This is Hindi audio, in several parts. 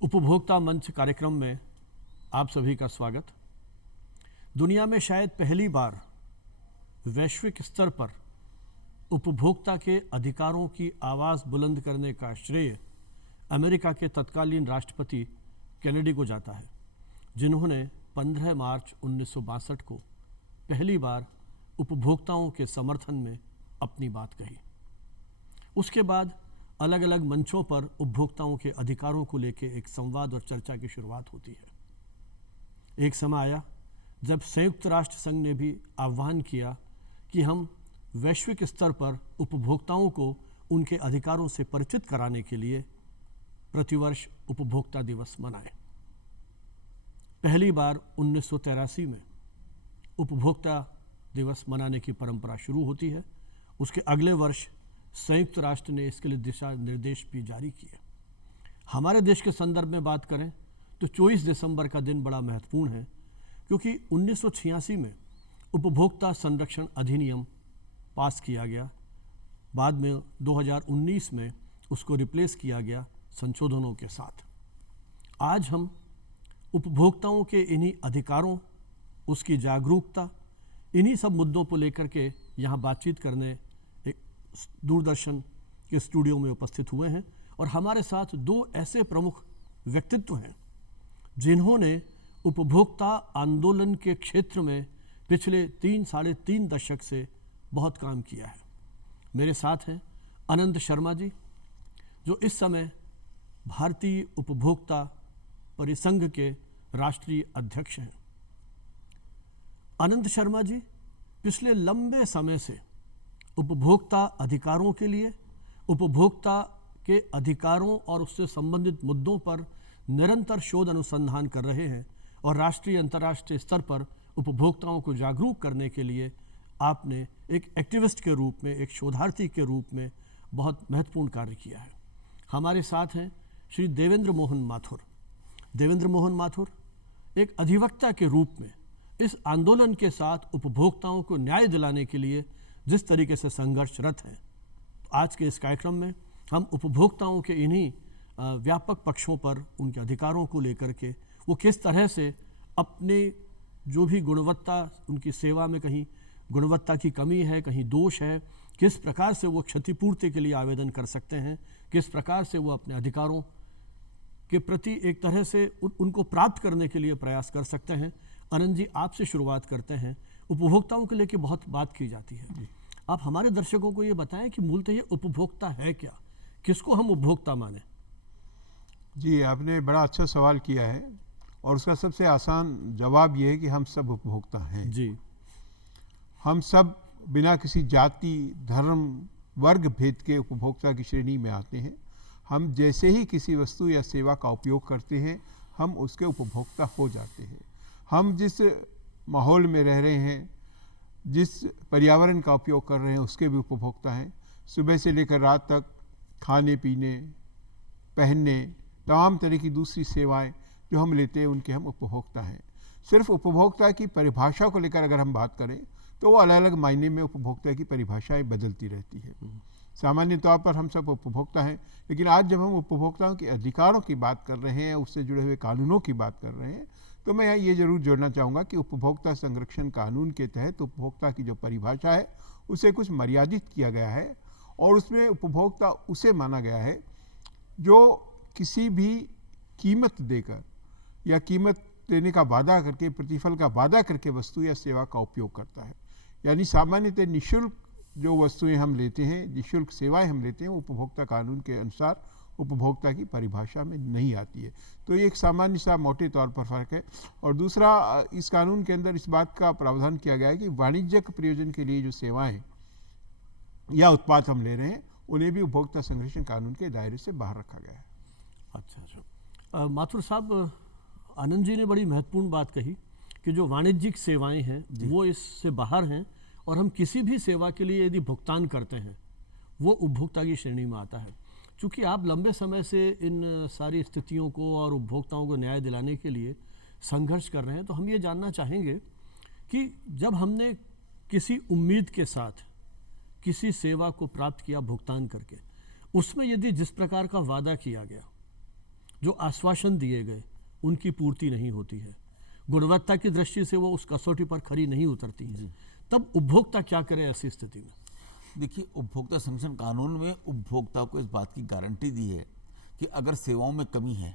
उपभोक्ता मंच कार्यक्रम में आप सभी का स्वागत। दुनिया में शायद पहली बार वैश्विक स्तर पर उपभोक्ता के अधिकारों की आवाज़ बुलंद करने का श्रेय अमेरिका के तत्कालीन राष्ट्रपति केनेडी को जाता है, जिन्होंने 15 मार्च 1962 को पहली बार उपभोक्ताओं के समर्थन में अपनी बात कही। उसके बाद अलग अलग मंचों पर उपभोक्ताओं के अधिकारों को लेकर एक संवाद और चर्चा की शुरुआत होती है। एक समय आया जब संयुक्त राष्ट्र संघ ने भी आह्वान किया कि हम वैश्विक स्तर पर उपभोक्ताओं को उनके अधिकारों से परिचित कराने के लिए प्रतिवर्ष उपभोक्ता दिवस मनाएं। पहली बार 1983 में उपभोक्ता दिवस मनाने की परंपरा शुरू होती है। उसके अगले वर्ष संयुक्त राष्ट्र ने इसके लिए दिशा निर्देश भी जारी किए। हमारे देश के संदर्भ में बात करें तो 24 दिसंबर का दिन बड़ा महत्वपूर्ण है, क्योंकि 1986 में उपभोक्ता संरक्षण अधिनियम पास किया गया। बाद में 2019 में उसको रिप्लेस किया गया संशोधनों के साथ। आज हम उपभोक्ताओं के इन्हीं अधिकारों, उसकी जागरूकता, इन्हीं सब मुद्दों को लेकर के यहाँ बातचीत करने दूरदर्शन के स्टूडियो में उपस्थित हुए हैं। और हमारे साथ दो ऐसे प्रमुख व्यक्तित्व हैं जिन्होंने उपभोक्ता आंदोलन के क्षेत्र में पिछले 3 - 3.5 दशक से बहुत काम किया है। मेरे साथ हैं अनंत शर्मा जी, जो इस समय भारतीय उपभोक्ता परिसंघ के राष्ट्रीय अध्यक्ष हैं। अनंत शर्मा जी पिछले लंबे समय से उपभोक्ता अधिकारों के लिए, उपभोक्ता के अधिकारों और उससे संबंधित मुद्दों पर निरंतर शोध अनुसंधान कर रहे हैं और राष्ट्रीय अंतर्राष्ट्रीय स्तर पर उपभोक्ताओं को जागरूक करने के लिए आपने एक एक्टिविस्ट के रूप में, एक शोधार्थी के रूप में बहुत महत्वपूर्ण कार्य किया है। हमारे साथ हैं श्री देवेंद्र मोहन माथुर। देवेंद्र मोहन माथुर एक अधिवक्ता के रूप में इस आंदोलन के साथ उपभोक्ताओं को न्याय दिलाने के लिए जिस तरीके से संघर्षरत हैं, आज के इस कार्यक्रम में हम उपभोक्ताओं के इन्हीं व्यापक पक्षों पर, उनके अधिकारों को लेकर के वो किस तरह से अपने जो भी गुणवत्ता, उनकी सेवा में कहीं गुणवत्ता की कमी है, कहीं दोष है, किस प्रकार से वो क्षतिपूर्ति के लिए आवेदन कर सकते हैं, किस प्रकार से वो अपने अधिकारों के प्रति एक तरह से उनको प्राप्त करने के लिए प्रयास कर सकते हैं। अनंत जी, आपसे शुरुआत करते हैं। उपभोक्ताओं को लेकर बहुत बात की जाती है, आप हमारे दर्शकों को ये बताएं कि मूलतः ये उपभोक्ता है क्या, किसको हम उपभोक्ता माने? जी, आपने बड़ा अच्छा सवाल किया है और उसका सबसे आसान जवाब ये है कि हम सब उपभोक्ता हैं। जी, हम सब बिना किसी जाति, धर्म, वर्ग भेद के उपभोक्ता की श्रेणी में आते हैं। हम जैसे ही किसी वस्तु या सेवा का उपयोग करते हैं, हम उसके उपभोक्ता हो जाते हैं। हम जिस माहौल में रह रहे हैं, जिस पर्यावरण का उपयोग कर रहे हैं, उसके भी उपभोक्ता हैं। सुबह से लेकर रात तक खाने पीने, पहनने, तमाम तरह की दूसरी सेवाएं जो हम लेते हैं, उनके हम उपभोक्ता हैं। सिर्फ उपभोक्ता की परिभाषा को लेकर अगर हम बात करें तो वो अलग अलग मायने में उपभोक्ता की परिभाषाएं बदलती रहती है। सामान्य तौर पर हम सब उपभोक्ता हैं, लेकिन आज जब हम उपभोक्ताओं के अधिकारों की बात कर रहे हैं, उससे जुड़े हुए कानूनों की बात कर रहे हैं, तो मैं ये जरूर जोड़ना चाहूँगा कि उपभोक्ता संरक्षण कानून के तहत उपभोक्ता की जो परिभाषा है उसे कुछ मर्यादित किया गया है और उसमें उपभोक्ता उसे माना गया है जो किसी भी कीमत देकर या कीमत देने का वादा करके, प्रतिफल का वादा करके वस्तु या सेवा का उपयोग करता है। यानी सामान्यतः निःशुल्क जो वस्तुएं हम लेते हैं, निःशुल्क सेवाएं हम लेते हैं, उपभोक्ता कानून के अनुसार उपभोक्ता की परिभाषा में नहीं आती है। तो ये एक सामान्य सा मोटे तौर पर फर्क है। और दूसरा, इस कानून के अंदर इस बात का प्रावधान किया गया है कि वाणिज्यिक प्रयोजन के लिए जो सेवाएं या उत्पाद हम ले रहे हैं, उन्हें भी उपभोक्ता संरक्षण कानून के दायरे से बाहर रखा गया है। अच्छा। माथुर साहब, आनंद जी ने बड़ी महत्वपूर्ण बात कही कि जो वाणिज्यिक सेवाएं हैं वो इससे बाहर हैं और हम किसी भी सेवा के लिए यदि भुगतान करते हैं वो उपभोक्ता की श्रेणी में आता है। चूँकि आप लंबे समय से इन सारी स्थितियों को और उपभोक्ताओं को न्याय दिलाने के लिए संघर्ष कर रहे हैं, तो हम ये जानना चाहेंगे कि जब हमने किसी उम्मीद के साथ किसी सेवा को प्राप्त किया भुगतान करके, उसमें यदि जिस प्रकार का वादा किया गया जो आश्वासन दिए गए उनकी पूर्ति नहीं होती है, गुणवत्ता की दृष्टि से वो उस कसौटी पर खरी नहीं उतरती है, तब उपभोक्ता क्या करे ऐसी स्थिति में? देखिए, उपभोक्ता संरक्षण कानून में उपभोक्ता को इस बात की गारंटी दी है कि अगर सेवाओं में कमी है,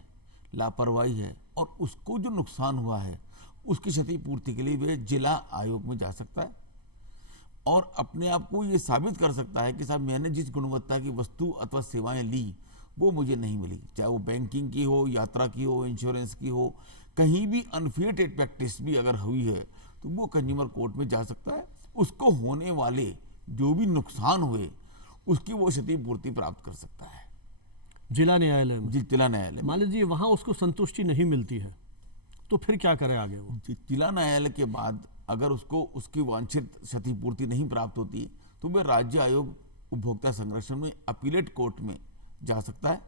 लापरवाही है और उसको जो नुकसान हुआ है उसकी क्षतिपूर्ति के लिए वे जिला आयोग में जा सकता है और अपने आप को ये साबित कर सकता है कि साहब मैंने जिस गुणवत्ता की वस्तु अथवा सेवाएं ली वो मुझे नहीं मिली, चाहे वो बैंकिंग की हो, यात्रा की हो, इंश्योरेंस की हो, कहीं भी अनफेयर ट्रेड प्रैक्टिस भी अगर हुई है तो वो कंज्यूमर कोर्ट में जा सकता है। उसको होने वाले जो भी नुकसान हुए उसकी वो क्षतिपूर्ति प्राप्त कर सकता है जिला न्यायालय में। जिला न्यायालय में। मान लीजिए वहां उसको संतुष्टि नहीं मिलती है तो फिर क्या करे आगे वो? जिला न्यायालय के बाद अगर उसको उसकी वांछित क्षतिपूर्ति नहीं प्राप्त होती तो वह राज्य आयोग उपभोक्ता संरक्षण में अपीलेट कोर्ट में जा सकता है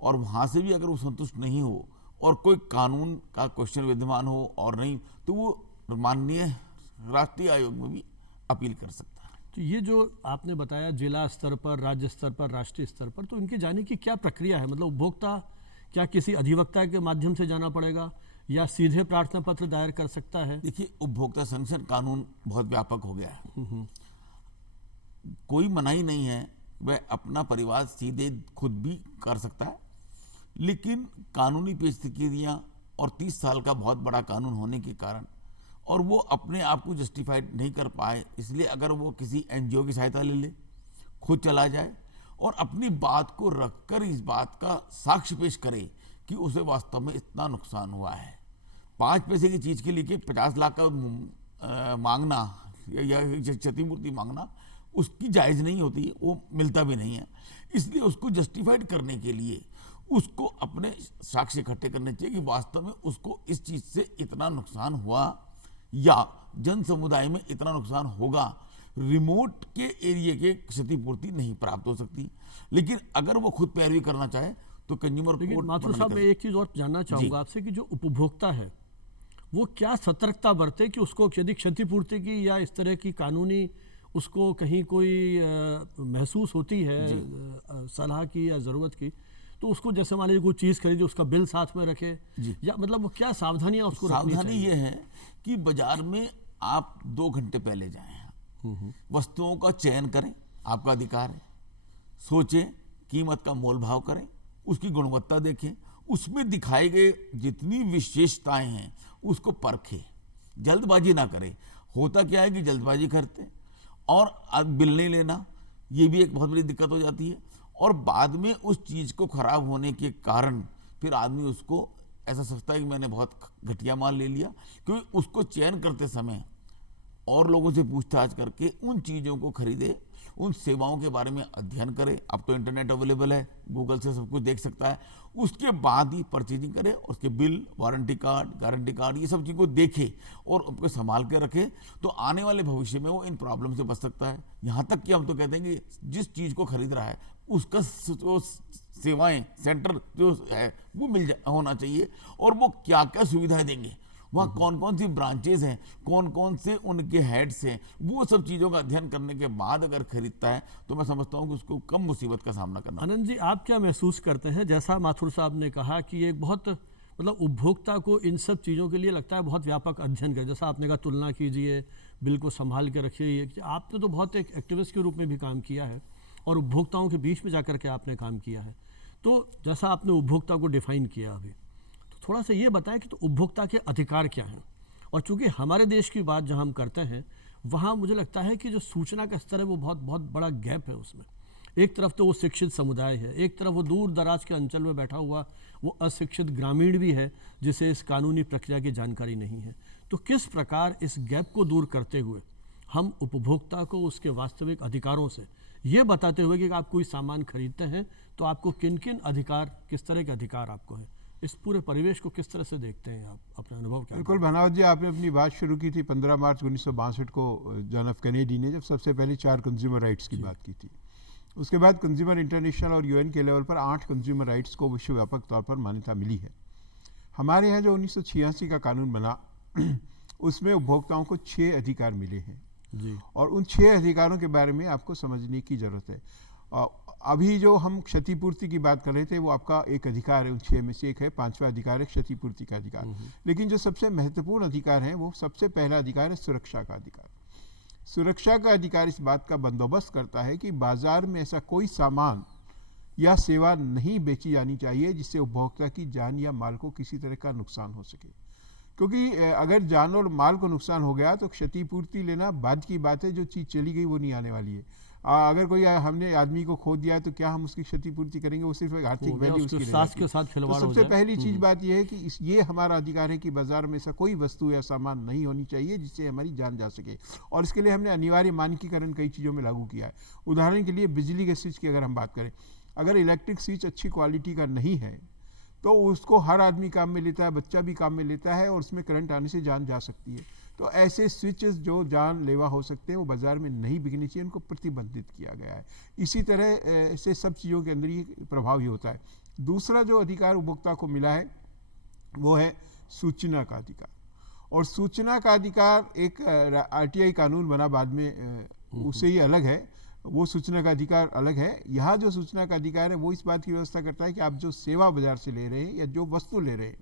और वहां से भी अगर वो संतुष्ट नहीं हो और कोई कानून का क्वेश्चन विद्यमान हो और नहीं तो वो माननीय राष्ट्रीय आयोग में भी अपील कर सकता है। तो ये जो आपने बताया जिला स्तर पर, राज्य स्तर पर, राष्ट्रीय स्तर पर, तो इनके जाने की क्या प्रक्रिया है? मतलब उपभोक्ता क्या किसी अधिवक्ता के माध्यम से जाना पड़ेगा या सीधे प्रार्थना पत्र दायर कर सकता है? देखिए, उपभोक्ता संरक्षण कानून बहुत व्यापक हो गया है, कोई मनाही नहीं है, वह अपना परिवार सीधे खुद भी कर सकता है, लेकिन कानूनी पेशगिरियां और 30 साल का बहुत बड़ा कानून होने के कारण और वो अपने आप को जस्टिफाइड नहीं कर पाए, इसलिए अगर वो किसी एनजीओ की सहायता ले ले, खुद चला जाए और अपनी बात को रखकर इस बात का साक्ष्य पेश करे कि उसे वास्तव में इतना नुकसान हुआ है। 5 पैसे की चीज के लिए 50 लाख का मांगना या क्षतिपूर्ति मांगना उसकी जायज नहीं होती, वो मिलता भी नहीं है। इसलिए उसको जस्टिफाइड करने के लिए उसको अपने साक्ष्य इकट्ठे करने चाहिए कि वास्तव में उसको इस चीज से इतना नुकसान हुआ या जन समुदाय में इतना नुकसान होगा। रिमोट के एरिया के क्षतिपूर्ति नहीं प्राप्त हो सकती, लेकिन अगर वो खुद पैरवी करना चाहे तो कंज्यूमर कोर्ट। माथुर साहब, मैं एक चीज और जानना चाहूंगा आपसे कि जो उपभोक्ता है वो क्या सतर्कता बरते कि उसको यदि क्षतिपूर्ति की या इस तरह की कानूनी उसको कहीं कोई महसूस होती है सलाह की या जरूरत की, तो उसको जैसे मान लीजिए कोई चीज खरीदे उसका बिल साथ में रखे या मतलब वो क्या सावधानियां उसको रखनी चाहिए? सावधानी ये है कि बाजार में आप 2 घंटे पहले जाएं, वस्तुओं का चयन करें, आपका अधिकार है, सोचें, कीमत का मोल भाव करें, उसकी गुणवत्ता देखें, उसमें दिखाए गए जितनी विशेषताएं हैं उसको परखें, जल्दबाजी ना करें। होता क्या है कि जल्दबाजी करते हैं और बिल नहीं लेना, ये भी एक बहुत बड़ी दिक्कत हो जाती है और बाद में उस चीज को खराब होने के कारण फिर आदमी उसको ऐसा सोचता है कि मैंने बहुत घटिया माल ले लिया, क्योंकि उसको चयन करते समय और लोगों से पूछताछ करके उन चीज़ों को खरीदे, उन सेवाओं के बारे में अध्ययन करे। अब तो इंटरनेट अवेलेबल है, गूगल से सब कुछ देख सकता है, उसके बाद ही परचेजिंग करे, उसके bill, warranty card, guarantee card, ये सब चीज़ को देखे और उसको संभाल के रखे, तो आने वाले भविष्य में वो इन प्रॉब्लम से बच सकता है। यहाँ तक कि हम तो कहते हैं कि जिस चीज़ को खरीद रहा है उसका जो सेवाएं सेंटर जो है वो होना चाहिए और वो क्या क्या सुविधाएं देंगे, वहाँ कौन कौन सी ब्रांचेज हैं, कौन कौन से उनके हेड्स हैं, वो सब चीज़ों का अध्ययन करने के बाद अगर खरीदता है तो मैं समझता हूँ कि उसको कम मुसीबत का सामना करना। आनंद जी, आप क्या महसूस करते हैं? जैसा माथुर साहब ने कहा कि ये बहुत मतलब उपभोक्ता को इन सब चीज़ों के लिए लगता है बहुत व्यापक अध्ययन करें, जैसा आपने कहा तुलना कीजिए, बिल को संभाल के रखिए। आपने तो बहुत एक एक्टिविस्ट के रूप में भी काम किया है और उपभोक्ताओं के बीच में जाकर के आपने काम किया है, तो जैसा आपने उपभोक्ता को डिफाइन किया अभी, तो थोड़ा सा ये बताएं कि तो उपभोक्ता के अधिकार क्या हैं। और चूंकि हमारे देश की बात जहां हम करते हैं वहां मुझे लगता है कि जो सूचना का स्तर है वो बहुत बहुत बड़ा गैप है उसमें। एक तरफ तो वो शिक्षित समुदाय है, एक तरफ वो दूर दराज के अंचल में बैठा हुआ वो अशिक्षित ग्रामीण भी है जिसे इस कानूनी प्रक्रिया की जानकारी नहीं है। तो किस प्रकार इस गैप को दूर करते हुए हम उपभोक्ता को उसके वास्तविक अधिकारों से ये बताते हुए कि आप कोई सामान खरीदते हैं तो आपको किन किन अधिकार, किस तरह के अधिकार आपको है, इस पूरे परिवेश को किस तरह से देखते हैं आप? अपना अनुभव क्या? बिल्कुल भानावत जी, आपने अपनी बात शुरू की थी 15 मार्च 1962 को जॉन एफ कैनेडी ने, जब सबसे पहले 4 कंज्यूमर राइट्स की बात की थी। उसके बाद कंज्यूमर इंटरनेशनल और यूएन के लेवल पर 8 कंज्यूमर राइट्स को विश्वव्यापक तौर पर मान्यता मिली है। हमारे यहाँ जो 1986 का कानून बना उसमें उपभोक्ताओं को 6 अधिकार मिले हैं जी। और उन 6 अधिकारों के बारे में आपको समझने की जरूरत है। अभी जो हम क्षतिपूर्ति की बात कर रहे थे वो आपका एक अधिकार है, उन 6 में से एक है, 5वां अधिकार है क्षतिपूर्ति का अधिकार। लेकिन जो सबसे महत्वपूर्ण अधिकार है वो सबसे पहला अधिकार है सुरक्षा का अधिकार। सुरक्षा का अधिकार इस बात का बंदोबस्त करता है कि बाजार में ऐसा कोई सामान या सेवा नहीं बेची जानी चाहिए जिससे उपभोक्ता की जान या माल को किसी तरह का नुकसान हो सके, क्योंकि अगर जान और माल को नुकसान हो गया तो क्षतिपूर्ति लेना बाद की बात है, जो चीज़ चली गई वो नहीं आने वाली है। अगर कोई हमने आदमी को खो दिया तो क्या हम उसकी क्षतिपूर्ति करेंगे? वो सिर्फ एक आर्थिक वैल्यू उसकी रह जाती है। के साथ खिलवाड़ तो हो सबसे जाए। पहली चीज बात यह है कि ये हमारा अधिकार है कि बाजार में ऐसा कोई वस्तु या सामान नहीं होनी चाहिए जिससे हमारी जान जा सके, और इसके लिए हमने अनिवार्य मानकीकरण कई चीज़ों में लागू किया है। उदाहरण के लिए बिजली के स्विच की अगर हम बात करें, अगर इलेक्ट्रिक स्विच अच्छी क्वालिटी का नहीं है तो उसको हर आदमी काम में लेता है, बच्चा भी काम में लेता है, और उसमें करंट आने से जान जा सकती है। तो ऐसे स्विचेस जो जानलेवा हो सकते हैं वो बाजार में नहीं बिकनी चाहिए, उनको प्रतिबंधित किया गया है। इसी तरह ऐसे सब चीज़ों के अंदर ये प्रभाव ही होता है। दूसरा जो अधिकार उपभोक्ता को मिला है वो है सूचना का अधिकार, और सूचना का अधिकार एक RTI कानून बना बाद में, उससे ही अलग है, वो सूचना का अधिकार अलग है। यहाँ जो सूचना का अधिकार है वो इस बात की व्यवस्था करता है कि आप जो सेवा बाजार से ले रहे हैं या जो वस्तु ले रहे हैं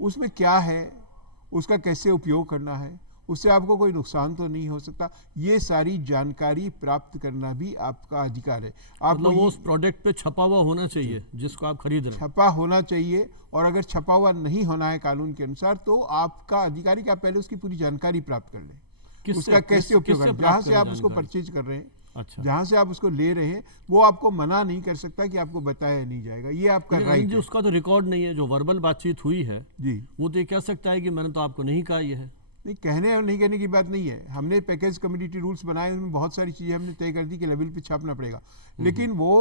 उसमें क्या है, उसका कैसे उपयोग करना है, उससे आपको कोई नुकसान तो नहीं हो सकता, ये सारी जानकारी प्राप्त करना भी आपका अधिकार है। मतलब वो उस प्रोडक्ट पे छपा हुआ होना चाहिए जिसको आप खरीद रहे हैं, छपा होना चाहिए, और अगर छपा हुआ नहीं होना है कानून के अनुसार तो आपका अधिकार है कि आप पहले उसकी पूरी जानकारी प्राप्त कर लें, उसका कैसे उपयोग करें, जहाँ से आप उसको परचेज कर रहे हैं, अच्छा, जहाँ से आप उसको ले रहे हैं वो आपको मना नहीं कर सकता कि आपको बताया नहीं जाएगा, ये आपका राइट है। उसका तो रिकॉर्ड नहीं है, जो वर्बल बातचीत हुई है जी, वो तो ये कह सकता है कि मैंने तो आपको नहीं कहा, ये है नहीं, कहने और नहीं कहने की बात नहीं है। हमने पैकेज कम्युनिटी रूल्स बनाए, उनमें बहुत सारी चीज़ें हमने तय कर दी कि लेबल पे छापना पड़ेगा, लेकिन वो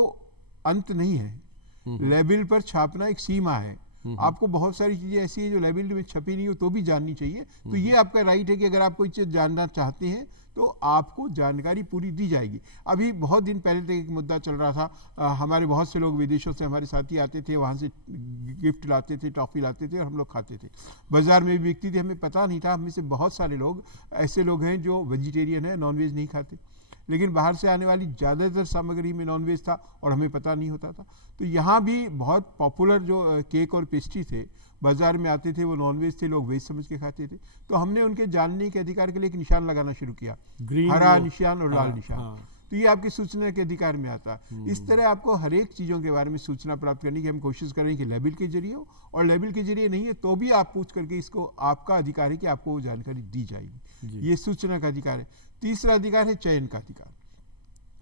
अंत नहीं है। लेबल पर छापना एक सीमा है। आपको बहुत सारी चीज़ें ऐसी है जो लेबल में छपी नहीं हो तो भी जाननी चाहिए। तो ये आपका राइट है कि अगर आप कोई चीज़ जानना चाहते हैं तो आपको जानकारी पूरी दी जाएगी। अभी बहुत दिन पहले तक एक मुद्दा चल रहा था, हमारे बहुत से लोग विदेशों से हमारे साथी आते थे, वहाँ से गिफ्ट लाते थे, टॉफ़ी लाते थे और हम लोग खाते थे, बाज़ार में भी बिकती थी, हमें पता नहीं था। हम में से बहुत सारे लोग ऐसे लोग हैं जो वेजिटेरियन है, नॉनवेज नहीं खाते, लेकिन बाहर से आने वाली ज़्यादातर सामग्री में नॉनवेज था और हमें पता नहीं होता था। तो यहाँ भी बहुत पॉपुलर जो केक और पेस्ट्री थे बाज़ार में आते थे, वो नॉनवेज थे, लोग वेज समझ के खाते थे। तो हमने उनके जानने के अधिकार के लिए एक निशान लगाना शुरू किया, हरा निशान और लाल निशान। तो ये आपकी सूचना के अधिकार में आता है। इस तरह आपको हर एक चीज़ों के बारे में सूचना प्राप्त करने की हम कोशिश करें कि लेबल के जरिए हो, और लेबल के जरिए नहीं है तो भी आप पूछ करके इसको, आपका अधिकार है कि आपको वो जानकारी दी जाएगी। ये सूचना का अधिकार है। तीसरा अधिकार है चयन का अधिकार,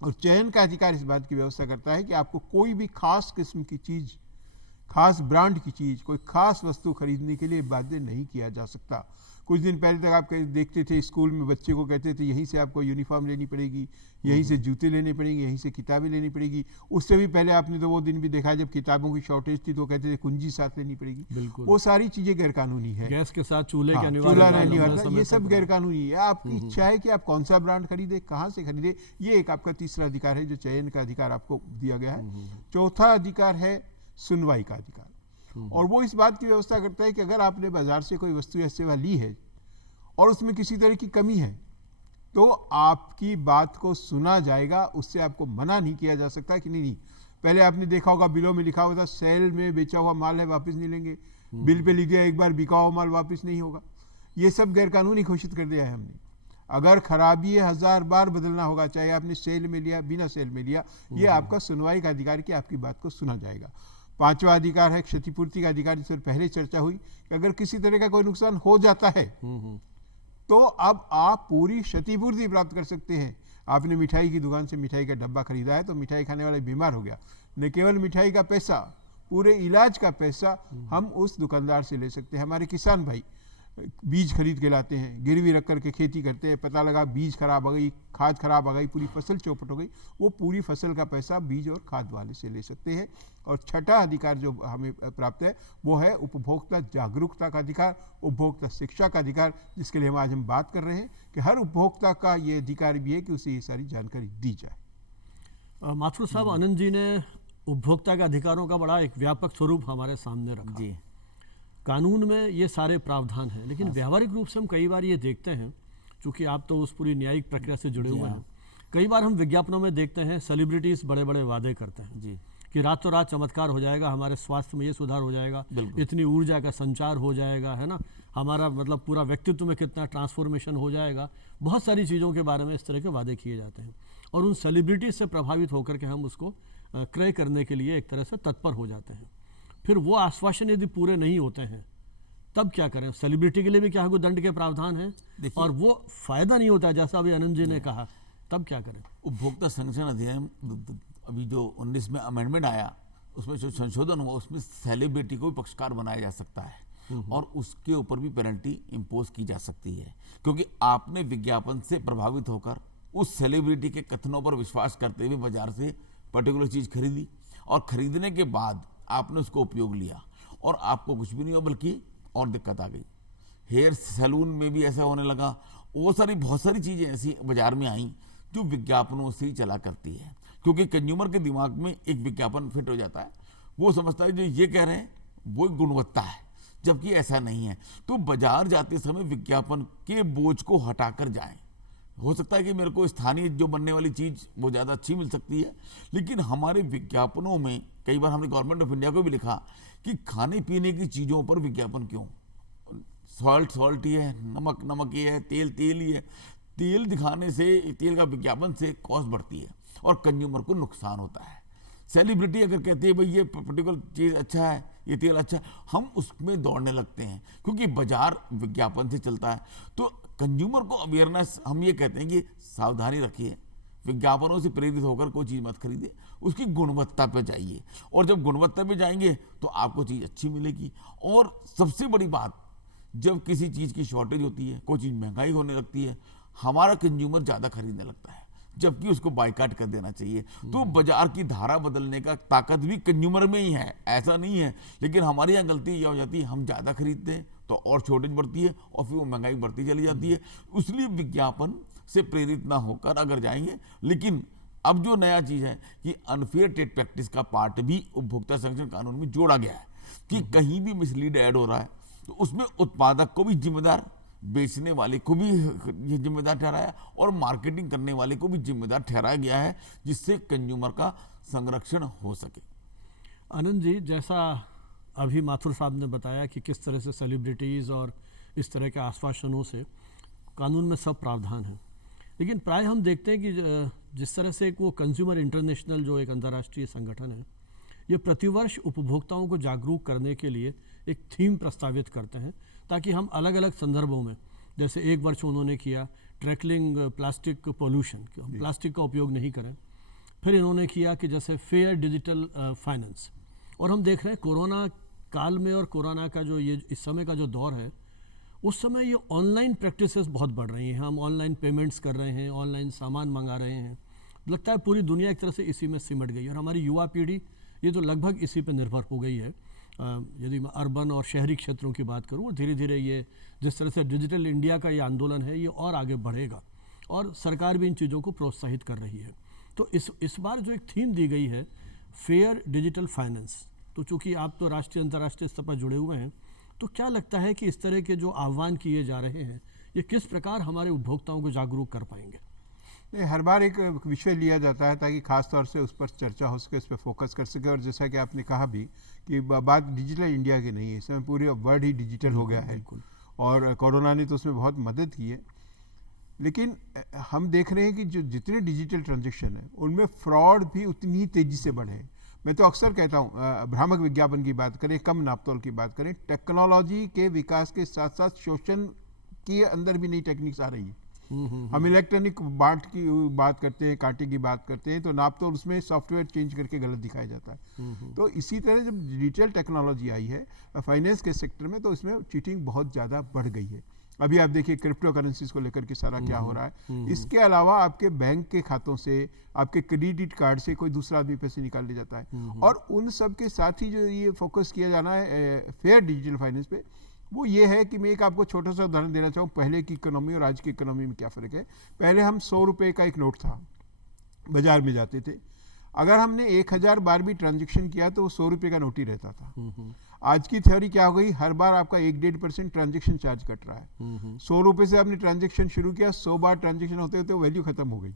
और चयन का अधिकार इस बात की व्यवस्था करता है कि आपको कोई भी खास किस्म की चीज़, खास ब्रांड की चीज़, कोई खास वस्तु खरीदने के लिए बाध्य नहीं किया जा सकता। कुछ दिन पहले तक आप देखते थे स्कूल में बच्चे को कहते थे यहीं से आपको यूनिफॉर्म लेनी पड़ेगी, यहीं से जूते लेने पड़ेंगे, यहीं से किताबें लेनी पड़ेगी। उससे भी पहले आपने तो वो दिन भी देखा जब किताबों की शॉर्टेज थी तो कहते थे कुंजी साथ लेनी पड़ेगी। वो सारी चीज़ें गैरकानूनी है। गैस के साथ चूल्हे के चूल्हा नहीं होता, ये सब गैरकानूनी है। आपकी इच्छा है कि आप कौन सा ब्रांड खरीदे, कहाँ से खरीदे, ये एक आपका तीसरा अधिकार है जो चयन का अधिकार आपको दिया गया है। चौथा अधिकार है सुनवाई का अधिकार, और वो इस बात की व्यवस्था करता है कि अगर आपने बाजार से कोई वस्तु या सेवा ली है और उसमें किसी तरह की कमी है तो आपकी बात को सुना जाएगा, उससे आपको मना नहीं किया जा सकता कि नहीं। पहले आपने देखा होगा बिलों में लिखा होता सेल में बेचा हुआ माल है वापस नहीं लेंगे, बिल पे लिख दिया एक बार बिका हुआ माल वापस नहीं होगा। ये सब गैरकानूनी घोषित कर दिया है हमने। अगर खराबी है 1000 बार बदलना होगा, चाहे आपने सेल में लिया बिना सेल में लिया, ये आपका सुनवाई का अधिकार कि आपकी बात को सुना जाएगा। पांचवा अधिकार है क्षतिपूर्ति का अधिकार, जिस पर पहले चर्चा हुई कि अगर किसी तरह का कोई नुकसान हो जाता है तो अब आप पूरी क्षतिपूर्ति प्राप्त कर सकते हैं। आपने मिठाई की दुकान से मिठाई का डब्बा खरीदा है तो मिठाई खाने वाला बीमार हो गया, न केवल मिठाई का पैसा, पूरे इलाज का पैसा हम उस दुकानदार से ले सकते हैं। हमारे किसान भाई बीज खरीद के लाते हैं, गिरवी रख करके खेती करते हैं, पता लगा बीज खराब हो गई, खाद खराब हो गई, पूरी फसल चौपट हो गई, वो पूरी फसल का पैसा बीज और खाद वाले से ले सकते हैं। और छठा अधिकार जो हमें प्राप्त है वो है उपभोक्ता जागरूकता का अधिकार, उपभोक्ता शिक्षा का अधिकार, जिसके लिए आज हम बात कर रहे हैं कि हर उपभोक्ता का ये अधिकार भी है कि उसे ये सारी जानकारी दी जाए। माथुर साहब, आनंद जी ने उपभोक्ता के अधिकारों का बड़ा एक व्यापक स्वरूप हमारे सामने रखा जी। कानून में ये सारे प्रावधान हैं, लेकिन व्यावहारिक रूप से हम कई बार ये देखते हैं, चूँकि आप तो उस पूरी न्यायिक प्रक्रिया से जुड़े हुए हैं, कई बार हम विज्ञापनों में देखते हैं सेलिब्रिटीज बड़े बड़े वादे करते हैं जी, कि रातों रात चमत्कार हो जाएगा, हमारे स्वास्थ्य में ये सुधार हो जाएगा, बिल्कुल। इतनी ऊर्जा का संचार हो जाएगा, है ना, हमारा मतलब पूरा व्यक्तित्व में कितना ट्रांसफॉर्मेशन हो जाएगा। बहुत सारी चीज़ों के बारे में इस तरह के वादे किए जाते हैं और उन सेलिब्रिटीज से प्रभावित होकर के हम उसको क्रय करने के लिए एक तरह से तत्पर हो जाते हैं। फिर वो आश्वासन यदि पूरे नहीं होते हैं तब क्या करें? सेलिब्रिटी के लिए भी क्या कोई दंड के प्रावधान है और वो फायदा नहीं होता जैसा अभी आनंद जी ने कहा, तब क्या करें? उपभोक्ता संरक्षण अधिनियम अभी जो 19 में अमेंडमेंट आया उसमें जो संशोधन हुआ उसमें सेलिब्रिटी को भी पक्षकार बनाया जा सकता है और उसके ऊपर भी पेनल्टी इम्पोज की जा सकती है, क्योंकि आपने विज्ञापन से प्रभावित होकर उस सेलिब्रिटी के कथनों पर विश्वास करते हुए बाजार से पर्टिकुलर चीज खरीदी और खरीदने के बाद आपने उसको उपयोग लिया और आपको कुछ भी नहीं हुआ बल्कि और दिक्कत आ गई। हेयर सैलून में भी ऐसा होने लगा। वो बहुत सारी चीजें ऐसी बाजार में आई जो विज्ञापनों से ही चला करती है, क्योंकि कंज्यूमर के दिमाग में एक विज्ञापन फिट हो जाता है, वो समझता है जो ये कह रहे हैं वो गुणवत्ता है, जबकि ऐसा नहीं है। तो बाजार जाते समय विज्ञापन के बोझ को हटाकर जाएं। हो सकता है कि मेरे को स्थानीय जो बनने वाली चीज वो ज्यादा अच्छी मिल सकती है, लेकिन हमारे विज्ञापनों में कई बार हमने गवर्नमेंट ऑफ इंडिया को भी लिखा कि खाने पीने की चीजों पर विज्ञापन क्यों? सॉल्ट ही है, नमक ही है, तेल ही है। तेल दिखाने से, तेल का विज्ञापन से कॉस्ट बढ़ती है और कंज्यूमर को नुकसान होता है। सेलिब्रिटी अगर कहती है भाई ये पर्टिकुलर चीज अच्छा है, ये तेल अच्छा है, हम उसमें दौड़ने लगते हैं क्योंकि बाजार विज्ञापन से चलता है। तो कंज्यूमर को अवेयरनेस, हम ये कहते हैं कि सावधानी रखिए, विज्ञापनों से प्रेरित होकर कोई चीज मत खरीदे, उसकी गुणवत्ता पे जाइए और जब गुणवत्ता पे जाएंगे तो आपको चीज अच्छी मिलेगी। और सबसे बड़ी बात, जब किसी चीज की शॉर्टेज होती है, कोई चीज महंगाई होने लगती है, हमारा कंज्यूमर ज्यादा खरीदने लगता है, जबकि उसको बायकाट कर देना चाहिए। तो बाजार की धारा बदलने का ताकत भी कंज्यूमर में ही है, ऐसा नहीं है। लेकिन हमारी यहाँ गलती यह हो जाती है, हम ज्यादा खरीदते हैं तो और शॉर्टेज बढ़ती है और फिर वो महंगाई बढ़ती चली जाती है। इसलिए विज्ञापन से प्रेरित ना होकर अगर जाएंगे। लेकिन अब जो नया चीज है कि अनफेयर ट्रेड प्रैक्टिस का पार्ट भी उपभोक्ता संरक्षण कानून में जोड़ा गया है कि कहीं भी मिसलीड ऐड हो रहा है तो उसमें उत्पादक को भी जिम्मेदार, बेचने वाले को भी ये जिम्मेदार ठहराया और मार्केटिंग करने वाले को भी जिम्मेदार ठहराया गया है, जिससे कंज्यूमर का संरक्षण हो सके। आनंद जी, जैसा अभी माथुर साहब ने बताया कि किस तरह से सेलिब्रिटीज़ और इस तरह के आश्वासनों से कानून में सब प्रावधान है, लेकिन प्राय हम देखते हैं कि जिस तरह से वो कंज्यूमर इंटरनेशनल जो एक अंतर्राष्ट्रीय संगठन है, ये प्रतिवर्ष उपभोक्ताओं को जागरूक करने के लिए एक थीम प्रस्तावित करते हैं ताकि हम अलग अलग संदर्भों में, जैसे एक वर्ष उन्होंने किया ट्रैकलिंग प्लास्टिक पोल्यूशन, कि हम प्लास्टिक का उपयोग नहीं करें। फिर इन्होंने किया कि जैसे फेयर डिजिटल फाइनेंस, और हम देख रहे हैं कोरोना काल में और कोरोना का जो ये इस समय का जो दौर है, उस समय ये ऑनलाइन प्रैक्टिसेस बहुत बढ़ रही हैं। हम ऑनलाइन पेमेंट्स कर रहे हैं, ऑनलाइन सामान मंगा रहे हैं। लगता है पूरी दुनिया एक तरह से इसी में सिमट गई है और हमारी युवा पीढ़ी ये तो लगभग इसी पे निर्भर हो गई है। यदि मैं अर्बन और शहरी क्षेत्रों की बात करूँ, धीरे धीरे ये जिस तरह से डिजिटल इंडिया का ये आंदोलन है ये और आगे बढ़ेगा और सरकार भी इन चीज़ों को प्रोत्साहित कर रही है। तो इस बार जो एक थीम दी गई है फेयर डिजिटल फाइनेंस, तो चूँकि आप तो राष्ट्रीय अंतर्राष्ट्रीय स्तर पर जुड़े हुए हैं, तो क्या लगता है कि इस तरह के जो आह्वान किए जा रहे हैं ये किस प्रकार हमारे उपभोक्ताओं को जागरूक कर पाएंगे? नहीं, हर बार एक विषय लिया जाता है ताकि खास तौर से उस पर चर्चा हो सके, उस पर फोकस कर सके। और जैसा कि आपने कहा भी कि बात डिजिटल इंडिया की नहीं है, इस समय पूरी वर्ल्ड ही डिजिटल हो गया है और कोरोना ने तो उसमें बहुत मदद की है। लेकिन हम देख रहे हैं कि जो जितने डिजिटल ट्रांजेक्शन है उनमें फ्रॉड भी उतनी ही तेज़ी से बढ़े हैं। मैं तो अक्सर कहता हूँ, भ्रामक विज्ञापन की बात करें, कम नापतोल की बात करें, टेक्नोलॉजी के विकास के साथ साथ शोषण के अंदर भी नई टेक्निक्स आ रही है। हम इलेक्ट्रॉनिक बाट की बात करते हैं, कांटे की बात करते हैं, तो नापतोल उसमें सॉफ्टवेयर चेंज करके गलत दिखाया जाता है। तो इसी तरह जब डिजिटल टेक्नोलॉजी आई है फाइनेंस के सेक्टर में, तो इसमें चीटिंग बहुत ज़्यादा बढ़ गई है। अभी आप देखिए क्रिप्टो करेंसीज को लेकर के सारा क्या हो रहा है। इसके अलावा आपके बैंक के खातों से, आपके क्रेडिट कार्ड से कोई दूसरा आदमी पैसे निकाल ले जाता है। और उन सब के साथ ही जो ये फोकस किया जाना है फेयर डिजिटल फाइनेंस पे, वो ये है कि मैं एक आपको छोटा सा उदाहरण देना चाहूँ। पहले की इकोनॉमी और आज की इकोनॉमी में क्या फ़र्क है। पहले हम 100 रुपये का एक नोट था, बाजार में जाते थे, अगर हमने 1000 बार भी ट्रांजेक्शन किया तो वो 100 रुपये का नोट ही रहता था। आज की थ्योरी क्या हो गई, हर बार आपका 1-1.5% ट्रांजेक्शन चार्ज कट रहा है। 100 रुपये से आपने ट्रांजेक्शन शुरू किया, 100 बार ट्रांजेक्शन होते होते वैल्यू खत्म हो गई।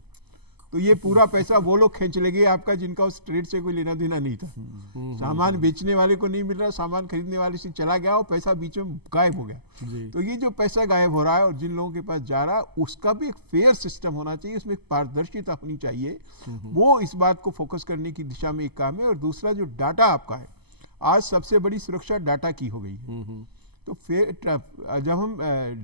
तो ये पूरा पैसा वो लोग खींच लेंगे आपका जिनका उस ट्रेड से कोई लेना देना नहीं था। सामान बेचने वाले को नहीं मिल रहा, सामान खरीदने वाले से चला गया और पैसा बीच में गायब हो गया। तो ये जो पैसा गायब हो रहा है और जिन लोगों के पास जा रहा है उसका भी एक फेयर सिस्टम होना चाहिए, उसमें एक पारदर्शिता होनी चाहिए। वो इस बात को फोकस करने की दिशा में एक काम है। और दूसरा जो डाटा आपका है, आज सबसे बड़ी सुरक्षा डाटा की हो गई है। तो फिर जब हम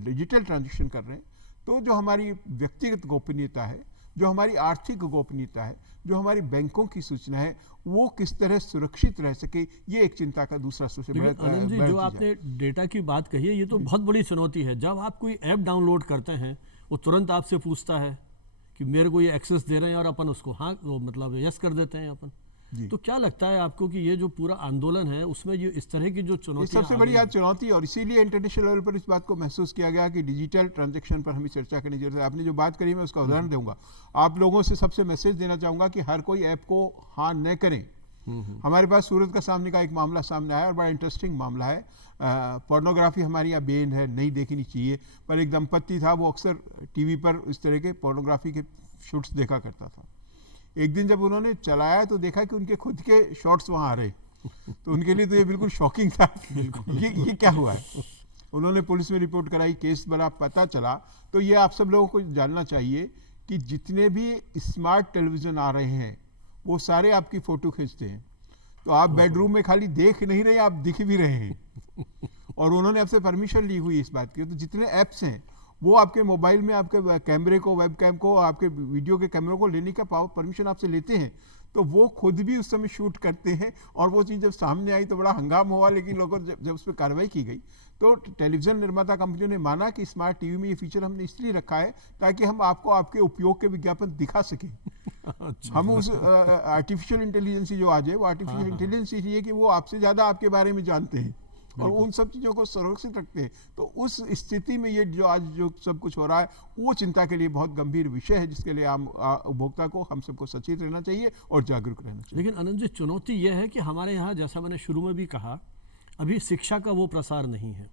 डिजिटल ट्रांजेक्शन कर रहे हैं तो जो हमारी व्यक्तिगत गोपनीयता है, जो हमारी आर्थिक गोपनीयता है, जो हमारी बैंकों की सूचना है, वो किस तरह सुरक्षित रह सके, ये एक चिंता का दूसरा सबसे बड़ा आनंद जी, जो आपने डेटा की बात कही है, ये तो बहुत बड़ी चुनौती है। जब आप कोई ऐप डाउनलोड करते हैं वो तुरंत आपसे पूछता है कि मेरे को ये एक्सेस दे रहे हैं और अपन उसको हाँ मतलब यस कर देते हैं अपन। तो क्या लगता है आपको कि ये जो पूरा आंदोलन है उसमें ये इस तरह की जो चुनौती सबसे बड़ी आज चुनौती, और इसीलिए इंटरनेशनल लेवल पर इस बात को महसूस किया गया कि डिजिटल ट्रांजैक्शन पर हमें चर्चा करनी जरूरत है। आपने जो बात करी मैं उसका उदाहरण दूंगा। आप लोगों से सबसे मैसेज देना चाहूंगा कि हर कोई ऐप को हाँ न करें। हमारे पास सूरत का सामने का एक मामला सामने आया और बड़ा इंटरेस्टिंग मामला है। पोर्नोग्राफी हमारे यहाँ बैन है, नहीं देखनी चाहिए, पर एक दंपत्ति था, वो अक्सर टीवी पर इस तरह के पोर्नोग्राफी के शूट्स देखा करता था। एक दिन जब उन्होंने चलाया तो देखा कि उनके खुद के शॉट्स वहाँ आ रहे, तो उनके लिए तो ये बिल्कुल शॉकिंग था। ये क्या हुआ है। उन्होंने पुलिस में रिपोर्ट कराई, केस बना, पता चला। तो ये आप सब लोगों को जानना चाहिए कि जितने भी स्मार्ट टेलीविज़न आ रहे हैं वो सारे आपकी फ़ोटो खींचते हैं। तो आप बेडरूम में खाली देख नहीं रहे, आप दिख भी रहे हैं। और उन्होंने आपसे परमिशन ली हुई इस बात की। तो जितने ऐप्स हैं वो आपके मोबाइल में आपके कैमरे को, वेबकैम को, आपके वीडियो के कैमरे को लेने का परमिशन आपसे लेते हैं। तो वो खुद भी उस समय शूट करते हैं। और वो चीज़ जब सामने आई तो बड़ा हंगामा हुआ, लेकिन लोगों जब उस पर कार्रवाई की गई तो टेलीविज़न निर्माता कंपनियों ने माना कि स्मार्ट टीवी में ये फीचर हमने इसलिए रखा है ताकि हम आपको आपके उपयोग के विज्ञापन दिखा सकें। हम उस आर्टिफिशियल इंटेलिजेंस जो आज है, वो आर्टिफिशियल इंटेलिजेंस इसलिए कि वो आपसे ज़्यादा आपके बारे में जानते हैं और उन सब चीज़ों को सुरक्षित रखते हैं। तो उस स्थिति में ये जो आज जो सब कुछ हो रहा है वो चिंता के लिए बहुत गंभीर विषय है, जिसके लिए हम उपभोक्ता को, हम सबको सचेत रहना चाहिए और जागरूक रहना चाहिए। लेकिन आनंद जी, चुनौती ये है कि हमारे यहाँ, जैसा मैंने शुरू में भी कहा, अभी शिक्षा का वो प्रसार नहीं है।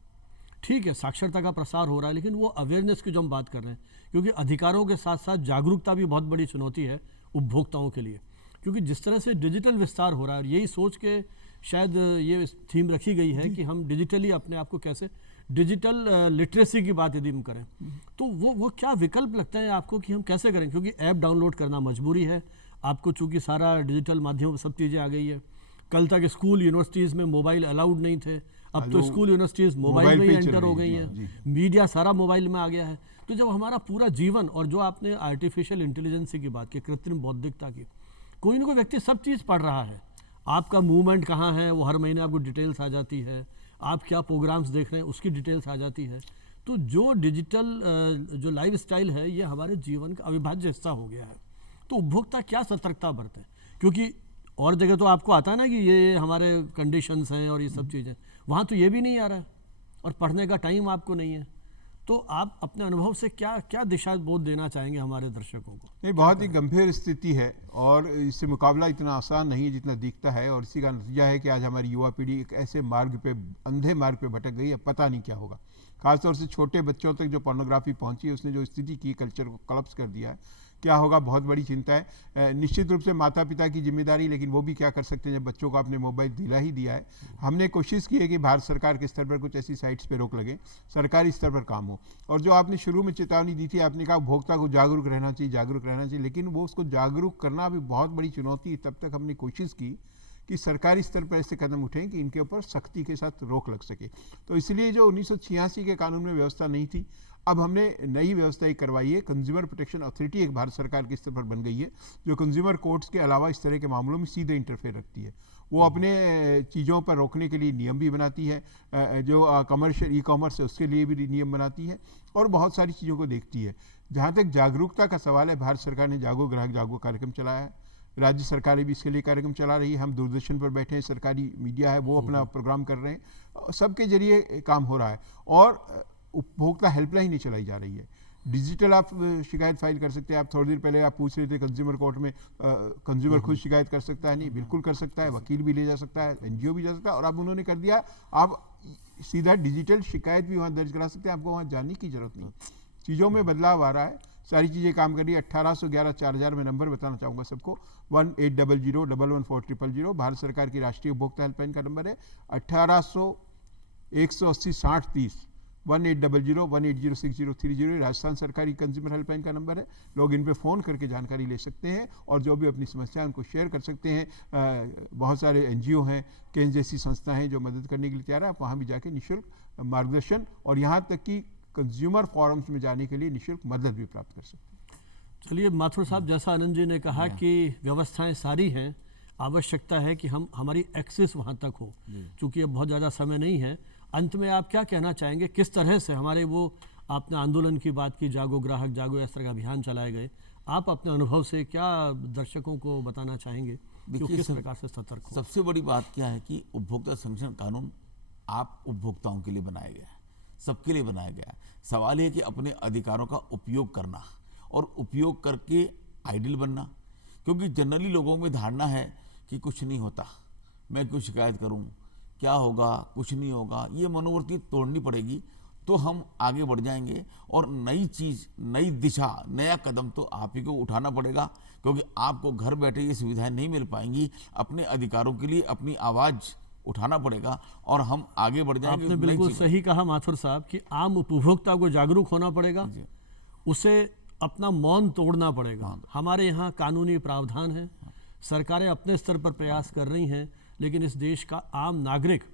ठीक है, साक्षरता का प्रसार हो रहा है, लेकिन वो अवेयरनेस की जो हम बात कर रहे हैं, क्योंकि अधिकारों के साथ साथ जागरूकता भी बहुत बड़ी चुनौती है उपभोक्ताओं के लिए। क्योंकि जिस तरह से डिजिटल विस्तार हो रहा है, यही सोच के शायद ये थीम रखी गई है कि हम डिजिटली अपने आप को कैसे, डिजिटल लिटरेसी की बात यदि हम करें तो वो क्या विकल्प लगता है आपको कि हम कैसे करें? क्योंकि ऐप डाउनलोड करना मजबूरी है आपको, चूँकि सारा डिजिटल माध्यम सब चीज़ें आ गई है। कल तक स्कूल यूनिवर्सिटीज़ में मोबाइल अलाउड नहीं थे, अब तो स्कूल यूनिवर्सिटीज़ मोबाइल में ही एंटर हो गई हैं। मीडिया सारा मोबाइल में आ गया है। तो जब हमारा पूरा जीवन, और जो आपने आर्टिफिशियल इंटेलिजेंस की बात की, कृत्रिम बौद्धिकता की, कोई ना कोई व्यक्ति सब चीज़ पढ़ रहा है। आपका मूवमेंट कहाँ है वो हर महीने आपको डिटेल्स आ जाती है, आप क्या प्रोग्राम्स देख रहे हैं उसकी डिटेल्स आ जाती है। तो जो डिजिटल जो लाइफ स्टाइल है ये हमारे जीवन का अविभाज्य हिस्सा हो गया है। तो उपभोक्ता क्या सतर्कता बरतें? क्योंकि और जगह तो आपको आता है ना कि ये हमारे कंडीशंस हैं और ये सब चीज़ें, वहाँ तो ये भी नहीं आ रहा है और पढ़ने का टाइम आपको नहीं है। तो आप अपने अनुभव से क्या क्या दिशा बोध देना चाहेंगे हमारे दर्शकों को? ये बहुत ही गंभीर स्थिति है और इससे मुकाबला इतना आसान नहीं है जितना दिखता है। और इसी का नतीजा है कि आज हमारी युवा पीढ़ी एक ऐसे मार्ग पे, अंधे मार्ग पे भटक गई है, पता नहीं क्या होगा। खासतौर से छोटे बच्चों तक जो पोर्नोग्राफी पहुंची है, उसने जो स्थिति की, कल्चर को कलप्स कर दिया है। क्या होगा, बहुत बड़ी चिंता है। निश्चित रूप से माता पिता की जिम्मेदारी, लेकिन वो भी क्या कर सकते हैं जब बच्चों को आपने मोबाइल दिला ही दिया है। हमने कोशिश की है कि भारत सरकार के स्तर पर कुछ ऐसी साइट्स पे रोक लगे, सरकारी स्तर पर काम हो। और जो आपने शुरू में चेतावनी दी थी, आपने कहा उपभोक्ता को जागरूक रहना चाहिए, जागरूक रहना चाहिए, लेकिन वो उसको जागरूक करना भी बहुत बड़ी चुनौती है। तब तक हमने कोशिश की कि सरकारी स्तर पर ऐसे कदम उठें कि इनके ऊपर सख्ती के साथ रोक लग सके। तो इसलिए जो 1986 के कानून में व्यवस्था नहीं थी, अब हमने नई व्यवस्था ही करवाई है। कंज्यूमर प्रोटेक्शन अथॉरिटी एक भारत सरकार के स्तर पर बन गई है, जो कंज्यूमर कोर्ट्स के अलावा इस तरह के मामलों में सीधे इंटरफेयर रखती है। वो अपने चीज़ों पर रोकने के लिए नियम भी बनाती है, जो कमर्शियल ई-कॉमर्स है उसके लिए भी नियम बनाती है और बहुत सारी चीज़ों को देखती है। जहाँ तक जागरूकता का सवाल है, भारत सरकार ने जागो ग्राहक जागो कार्यक्रम चलाया है, राज्य सरकारें भी इसके लिए कार्यक्रम चला रही है। हम दूरदर्शन पर बैठे हैं, सरकारी मीडिया है वो अपना प्रोग्राम कर रहे हैं, सबके जरिए काम हो रहा है। और उपभोक्ता हेल्पलाइन नहीं चलाई जा रही है। डिजिटल आप शिकायत फाइल कर सकते हैं। आप थोड़ी देर पहले आप पूछ रहे थे कंज्यूमर कोर्ट में कंज्यूमर खुद शिकायत कर सकता है, नहीं, बिल्कुल कर सकता है, वकील भी ले जा सकता है, एनजीओ भी जा सकता है। और अब उन्होंने कर दिया, आप सीधा डिजिटल शिकायत भी वहाँ दर्ज करा सकते हैं, आपको वहाँ जाने की जरूरत नहीं। चीज़ों में बदलाव आ रहा है, सारी चीज़ें काम कर रही है। 1811-4000 में नंबर बताना चाहूँगा सबको, 1800-11400, भारत सरकार की राष्ट्रीय उपभोक्ता हेल्पलाइन का नंबर है। 1800-180-60-30, 1800-180-6030, राजस्थान सरकारी कंज्यूमर हेल्पलाइन का नंबर है। लोग इन पे फ़ोन करके जानकारी ले सकते हैं और जो भी अपनी समस्या उनको शेयर कर सकते हैं। बहुत सारे NGO हैं, केंद्र जैसी संस्था हैं जो मदद करने के लिए तैयार है। आप वहाँ भी जाके निःशुल्क मार्गदर्शन और यहाँ तक कि कंज्यूमर फोरम्स में जाने के लिए निःशुल्क मदद भी प्राप्त कर सकते हैं। चलिए माथुर साहब, जैसा आनंद जी ने कहा कि व्यवस्थाएं सारी हैं, आवश्यकता है कि हमारी एक्सेस वहाँ तक हो। चूँकि अब बहुत ज़्यादा समय नहीं है, अंत में आप क्या कहना चाहेंगे, किस तरह से हमारे वो आपने आंदोलन की बात की, जागो ग्राहक जागो, इस तरह का अभियान चलाए गए, आप अपने अनुभव से क्या दर्शकों को बताना चाहेंगे कि किस प्रकार से सतर्क हो? सबसे बड़ी बात क्या है कि उपभोक्ता संरक्षण कानून आप उपभोक्ताओं के लिए बनाया गया है, सबके लिए बनाया गया है। सवाल ये है कि अपने अधिकारों का उपयोग करना और उपयोग करके आइडियल बनना, क्योंकि जनरली लोगों में धारणा है कि कुछ नहीं होता, मैं क्यों शिकायत करूं, क्या होगा, कुछ नहीं होगा। ये मनोवृत्ति तोड़नी पड़ेगी तो हम आगे बढ़ जाएंगे और नई चीज़, नई दिशा, नया कदम तो आप ही को उठाना पड़ेगा, क्योंकि आपको घर बैठे ये सुविधाएं नहीं मिल पाएंगी। अपने अधिकारों के लिए अपनी आवाज़ उठाना पड़ेगा और हम आगे बढ़ जाएंगे। आपने बिल्कुल सही कहा माथुर साहब कि आम उपभोक्ता को जागरूक होना पड़ेगा, उसे अपना मौन तोड़ना पड़ेगा। हमारे यहाँ कानूनी प्रावधान है, सरकारें अपने स्तर पर प्रयास कर रही हैं, लेकिन इस देश का आम नागरिक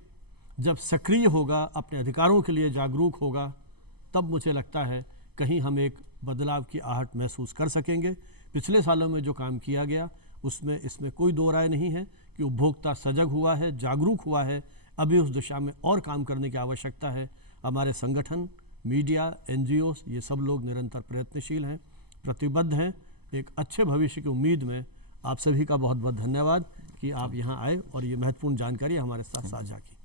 जब सक्रिय होगा, अपने अधिकारों के लिए जागरूक होगा, तब मुझे लगता है कहीं हम एक बदलाव की आहट महसूस कर सकेंगे। पिछले सालों में जो काम किया गया उसमें इसमें कोई दो राय नहीं है कि उपभोक्ता सजग हुआ है, जागरूक हुआ है। अभी उस दिशा में और काम करने की आवश्यकता है। हमारे संगठन, मीडिया, NGOs, ये सब लोग निरंतर प्रयत्नशील हैं, प्रतिबद्ध हैं एक अच्छे भविष्य की उम्मीद में। आप सभी का बहुत बहुत धन्यवाद कि आप यहाँ आए और ये महत्वपूर्ण जानकारी हमारे साथ साझा की।